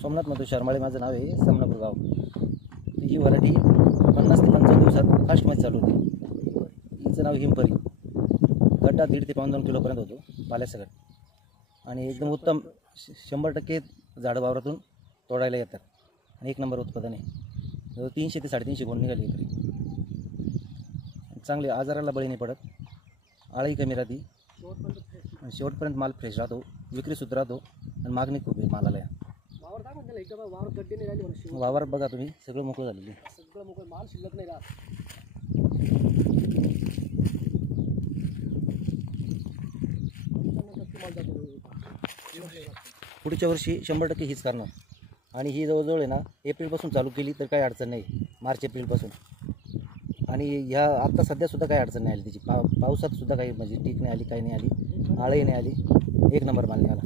सोमनाथ मधु शर्माळे माझं नाव आहे, समनापूर गाव. ही व्हरायटी 50 ते 55 दिवसात फास्टमध्ये चालू होती. हिचं नाव हिमपरी. गड्डा 1.5 ते 2 किलोपर्यंत होतो पाल्यासकट, आणि एकदम उत्तम 100% झाडं वावरातून तोडायला येतात, आणि 1 नंबर उत्पादन आहे. 300 ते 350 गुण निघाली एकरी. चांगले आजाराला बळी नाही पडत, आळी कमी राहते, शेवटपर्यंत माल फ्रेश राहतो, विक्रीसुद्धा राहतो, आणि मागणी खूप आहे मालाला. वावर बघा तुम्ही, सगळं मोकळं झालेलं आहे, सगळं मोकळं, माल शिल्लक नाही राहत. पुढच्या वर्षी 100% हीच करणार. आणि ही जवळजवळ आहे ना, एप्रिलपासून चालू केली तर काही अडचण नाही, मार्च एप्रिलपासून. आणि ह्या आत्ता सध्यासुद्धा काही अडचण नाही आली त्याची. पावसात सुद्धा काही म्हणजे टीक नाही आली, काही नाही आली, आळही नाही आली, 1 नंबर माल निघाला.